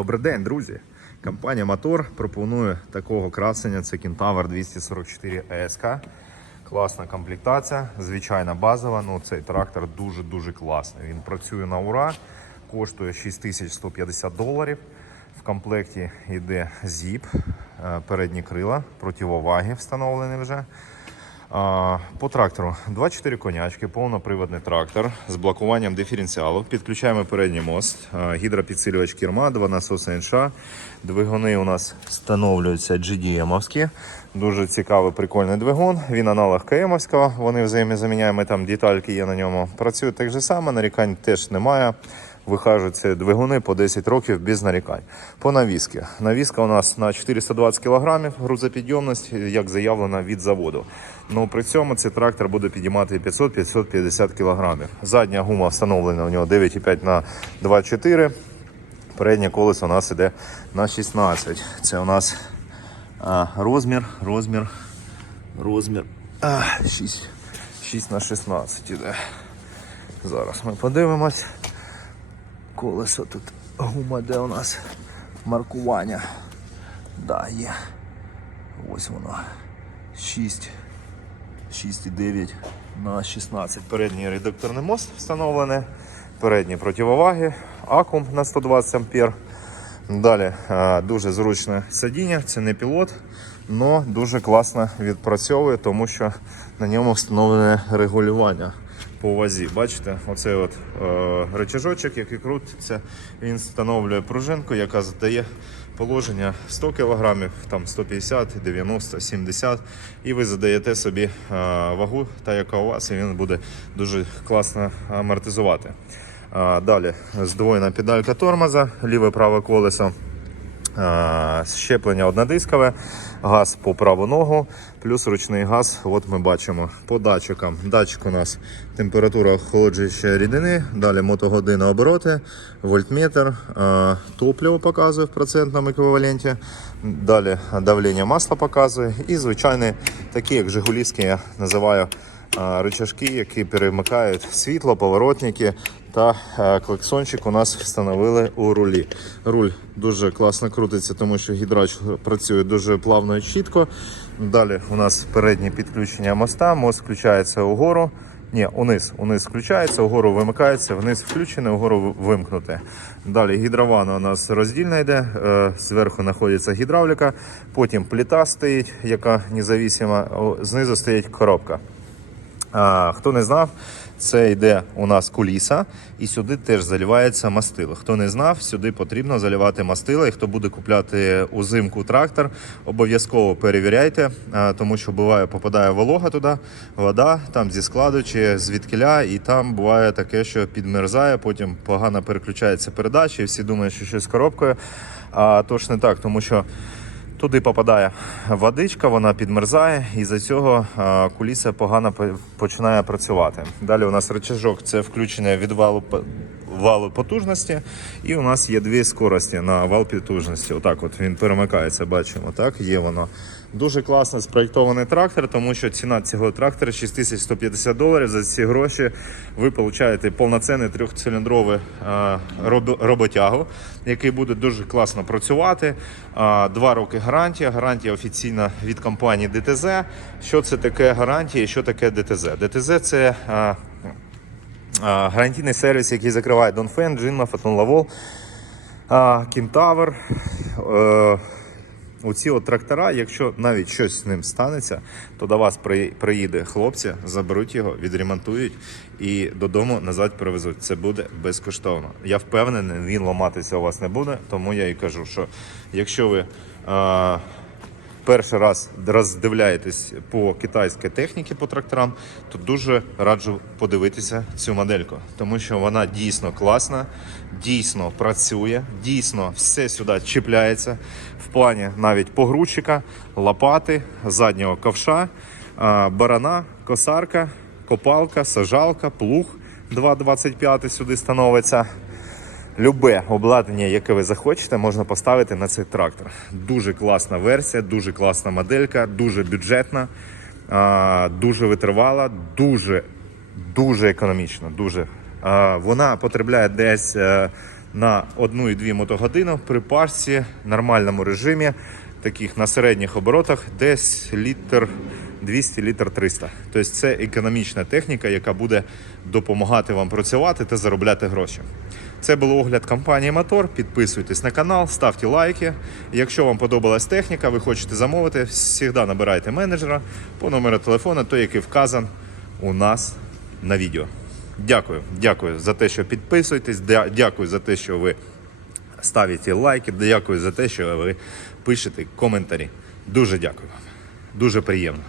Добрий день, друзі! Компанія Мотор пропонує такого красення. Це Кентавр 244 ESK. Класна комплектація, звичайна базова. Ну цей трактор дуже-дуже класний. Він працює на ура, коштує 6150 доларів. В комплекті йде зіп, е, передні крила, противоваги встановлені вже. По трактору 24 конячки, повноприводний трактор з блокуванням диференціалу. Підключаємо передній мост, гідропідсилювач керма, два насоси НШ. Двигуни у нас встановлюються GDM-овські. Дуже цікавий, прикольний двигун. Він аналог КМовського. Вони взаємозаміняємо, там детальки є на ньому. Працює так же само, нарікань теж немає. Вихажуються двигуни по 10 років без нарікань. По навіски. Навіска у нас на 420 кг грузопідйомність, як заявлено від заводу. Ну при цьому цей трактор буде підіймати 500-550 кг. Задня гума встановлена у нього 9,5 на 2,4. Переднє колесо у нас іде на 16. Це у нас а, розмір, розмір, розмір. А, 6, 6 на 16 іде. Зараз ми подивимось. Колесо тут гума, де у нас маркування. Да, є. Ось воно. 6. 6,9 на 16. Передній редукторний мост встановлений. Передні противоваги. Акум на 120 ампер. Далі е, дуже зручне сидіння, це не пілот, але дуже класно відпрацьовує, тому що на ньому встановлене регулювання по вазі. Бачите, оцей от е, рычажочок, який крутиться, він встановлює пружинку, яка задає положення 100 кг, там 150, 90, 70, і ви задаєте собі е, вагу, та яка у вас, і він буде дуже класно амортизувати. А, Далі здвоєна педалька тормоза, ліве праве колесо. А, Щеплення однодискове, газ по праву ногу, плюс ручний газ. От ми бачимо по датчикам. Датчик у нас температура охолоджуючої рідини, далі мотогодина обороти, вольтметр, топливо показує в процентному еквіваленті. Далі давлення масла показує. І звичайні такі, як Жигулівські, я називаю рычажки, які перемикають світло, поворотники та е, клаксончик у нас встановили у рулі. Руль дуже класно крутиться, тому що гідрач працює дуже плавно і чітко. Далі у нас переднє підключення моста. Мост включається угору. Ні, униз, униз включається, угору вимикається, вниз включене, угору вимкнуте. Далі гідрована у нас роздільна йде, е, зверху знаходиться гідравліка, потім плита стоїть, яка независима, знизу стоїть коробка. А, хто не знав, це йде у нас куліса, і сюди теж заливається мастило. Хто не знав, сюди потрібно заливати мастило. І хто буде купляти узимку трактор, обов'язково перевіряйте, тому що буває, попадає волога туди, вода там зі складу чи звідкиля, і там буває таке, що підмерзає, потім погано переключається передача, і всі думають, що щось коробкою. А то ж не так, тому що. Туди попадає водичка, вона підмерзає, і за цього куліса погано починає працювати. Далі у нас рычажок це включення від валу, потужності, і у нас є дві скорості на вал потужності. Отак от він перемикається, бачимо, так, є воно. Дуже класно спроєктований трактор, тому що ціна цього трактора 6150 доларів. За ці гроші ви получаєте повноцінний трьохциліндровий е, роботягу, який буде дуже класно працювати. Два роки гарантія. Гарантія офіційна від компанії ДТЗ. Що це таке гарантія і що таке ДТЗ? ДТЗ це е, гарантійний сервіс, який закриває Донфен, Джинма, Фатун Лавол, Кентавр. Е, Оці от трактора, якщо навіть щось з ним станеться, то до вас приїде хлопці, заберуть його, відремонтують і додому назад привезуть. Це буде безкоштовно. Я впевнений, він ламатися у вас не буде, тому я і кажу, що якщо ви. Перший раз роздивляєтесь по китайській техніці по тракторам, то дуже раджу подивитися цю модельку, тому що вона дійсно класна, дійсно працює, дійсно все сюди чіпляється в плані навіть погрузчика, лопати, заднього ковша, барана, косарка, копалка, сажалка, плуг 2,25 сюди становиться. Любе обладнання, яке ви захочете, можна поставити на цей трактор. Дуже класна версія, дуже класна моделька, дуже бюджетна, дуже витривала, дуже, дуже економічна. Дуже. Вона потребляє десь е, на 1,2 мотогодину при парсі в нормальному режимі, таких на середніх оборотах, десь літр 200 літр 300. Тобто це економічна техніка, яка буде допомагати вам працювати та заробляти гроші. Це був огляд компанії Мотор. Підписуйтесь на канал, ставте лайки. Якщо вам подобалась техніка, ви хочете замовити, завжди набирайте менеджера по номеру телефону, той, який вказан у нас на відео. Дякую, дякую за те, що підписуєтесь. Дякую за те, що ви ставите лайки. Дякую за те, що ви пишете коментарі. Дуже дякую вам. Дуже приємно.